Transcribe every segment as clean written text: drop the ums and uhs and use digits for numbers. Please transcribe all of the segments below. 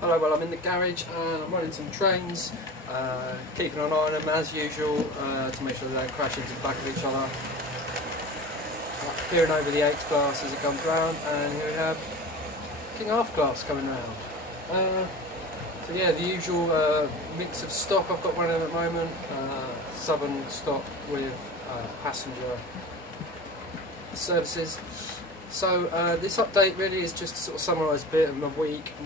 Hello, well I'm in the garage and I'm running some trains, keeping an eye on them as usual to make sure they don't crash into the back of each other. Peering over the H class as it comes round, and here we have King half class coming round. So yeah, the usual mix of stock I've got running at the moment, southern stock with passenger services. So this update really is just to sort of summarise a bit of my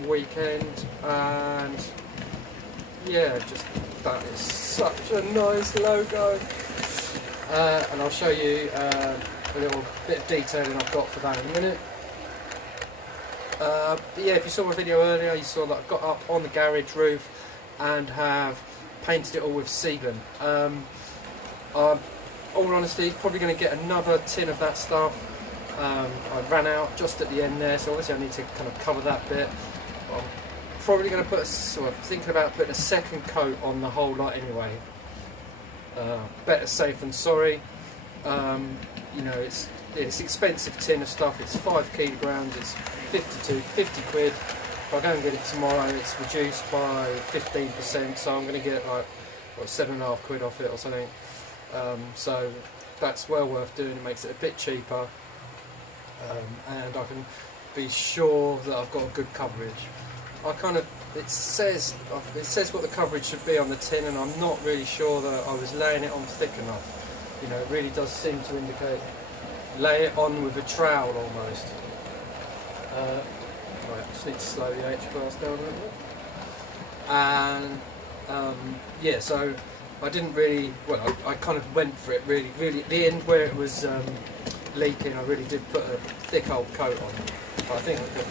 weekend, and yeah, just that is such a nice logo, and I'll show you a little bit of detailing I've got for that in a minute. But yeah, if you saw my video earlier, you saw that I've got up on the garage roof and have painted it all with sealant. All honesty, probably going to get another tin of that stuff. I ran out just at the end there, so obviously I need to kind of cover that bit. I'm probably going to put thinking about putting a second coat on the whole lot anyway. Better safe than sorry. You know, it's expensive tin of stuff. It's 5 kilograms. It's 50 quid. If I go and get it tomorrow, it's reduced by 15%. So I'm going to get like 7.5 quid off it or something. So that's well worth doing. It makes it a bit cheaper. And I can be sure that I've got a good coverage. It says what the coverage should be on the tin, and I'm not really sure that I was laying it on thick enough. You know, it really does seem to indicate lay it on with a trowel almost. Right, I just need to slow the H class down a little bit. And yeah, so I didn't really, well, I kind of went for it really at the end where it was leaking. I really did put a thick old coat on. But I think I could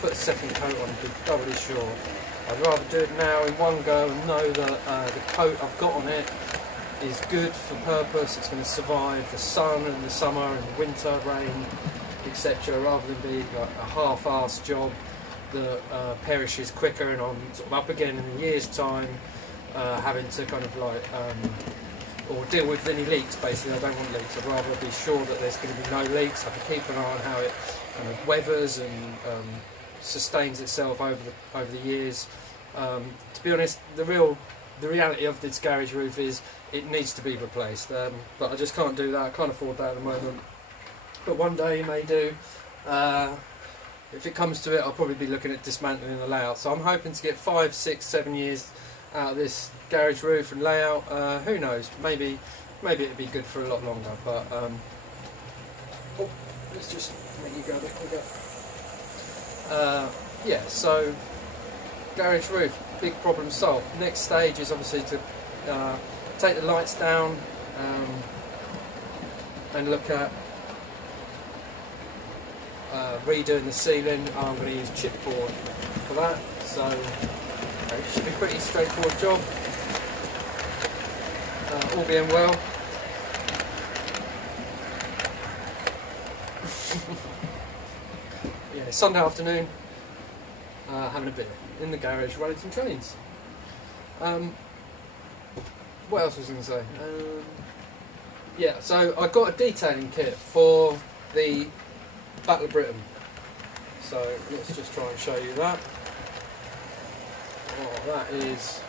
put a second coat on to be doubly sure. I'd rather do it now in one go and know that the coat I've got on it is good for purpose. It's going to survive the sun and the summer and the winter, rain, etc. Rather than be like a half-assed job that perishes quicker, and I'm sort of up again in a year's time having to kind of like or deal with any leaks. Basically, I don't want leaks. I'd rather be sure that there's going to be no leaks. I can keep an eye on how it kind of weathers and sustains itself over the years. To be honest, the reality of this garage roof is it needs to be replaced, but I just can't do that. I can't afford that at the moment. But one day you may do. If it comes to it, I'll probably be looking at dismantling the layout. So I'm hoping to get 5, 6, 7 years out of this garage roof and layout. Who knows? Maybe it'd be good for a lot longer. But oh, let's just make you go a bit quicker. Yeah. So garage roof, big problem solved. Next stage is obviously to take the lights down and look at redoing the ceiling. I'm going to use chipboard for that, so it should be a pretty straightforward job, all being well. Yeah, Sunday afternoon, having a beer in the garage, running some trains. What else was I going to say? Yeah, so I got a detailing kit for the Battle of Britain. So let's just try and show you that. Oh, that is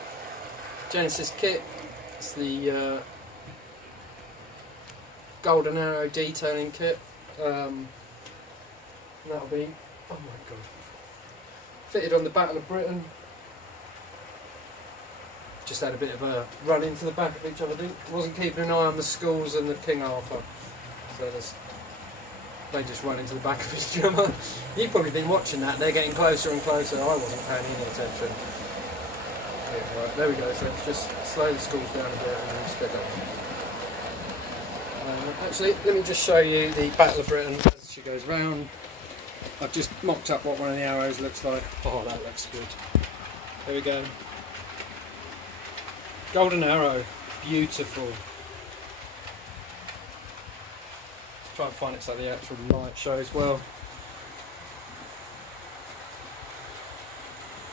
Genesis kit. It's the Golden Arrow detailing kit. That'll be, oh my god, fitted on the Battle of Britain. Just had a bit of a run into the back of each other. Wasn't keeping an eye on the schools and the King Arthur, so they just run into the back of his drummer. You've probably been watching that. They're getting closer and closer. I wasn't paying any attention. Yeah, right, there we go. So let's just slow the schools down a bit and then split that. Actually, let me just show you the Battle of Britain as she goes round. I've just mocked up what one of the arrows looks like. Oh, that looks good. There we go. Golden Arrow, beautiful. Try and find it so the actual light shows well.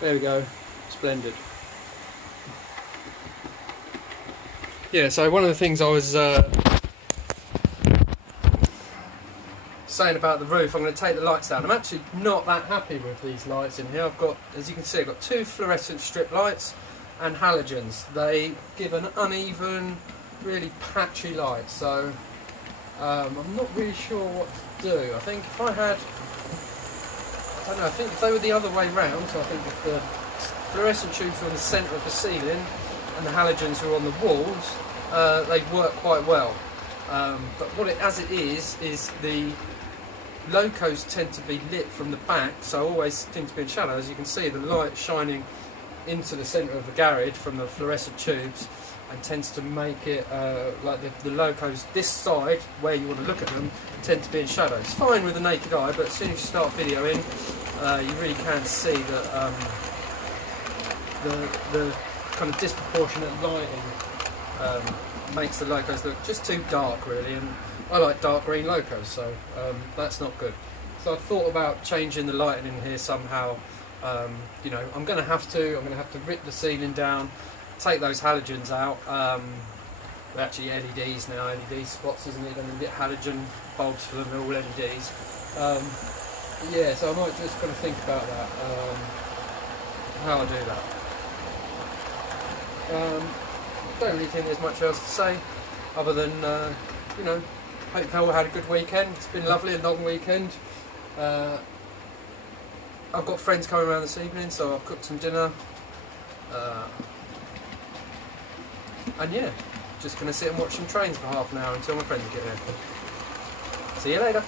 There we go, splendid. Yeah, so one of the things I was saying about the roof, I'm going to take the lights down. I'm actually not that happy with these lights in here. I've got, as you can see, I've got 2 fluorescent strip lights and halogens. They give an uneven, really patchy light, so I'm not really sure what to do. I think if I had, I don't know, I think if they were the other way round, so I think if the fluorescent tubes were in the centre of the ceiling and the halogens were on the walls, they'd work quite well. But what it, as it is the locos tend to be lit from the back, so always seem to be in shadow. As you can see, the light shining into the centre of the garage from the fluorescent tubes, and tends to make it like the locos this side, where you want to look at them, tend to be in shadow. It's fine with the naked eye, but as soon as you start videoing, you really can see that the kind of disproportionate lighting makes the locos look just too dark, really. And I like dark green locos, so that's not good. So I've thought about changing the lighting in here somehow. You know, I'm going to have to rip the ceiling down, take those halogens out. They're actually LEDs now, LED spots, isn't it? And then get halogen bulbs for them, they're all LEDs. Yeah, so I might just kind of think about that, how I do that. Don't really think there's much else to say, other than, you know, hope you all had a good weekend. It's been lovely, a long weekend. I've got friends coming around this evening, so I've cooked some dinner. And yeah, just going to sit and watch some trains for half an hour until my friends get here. See you later.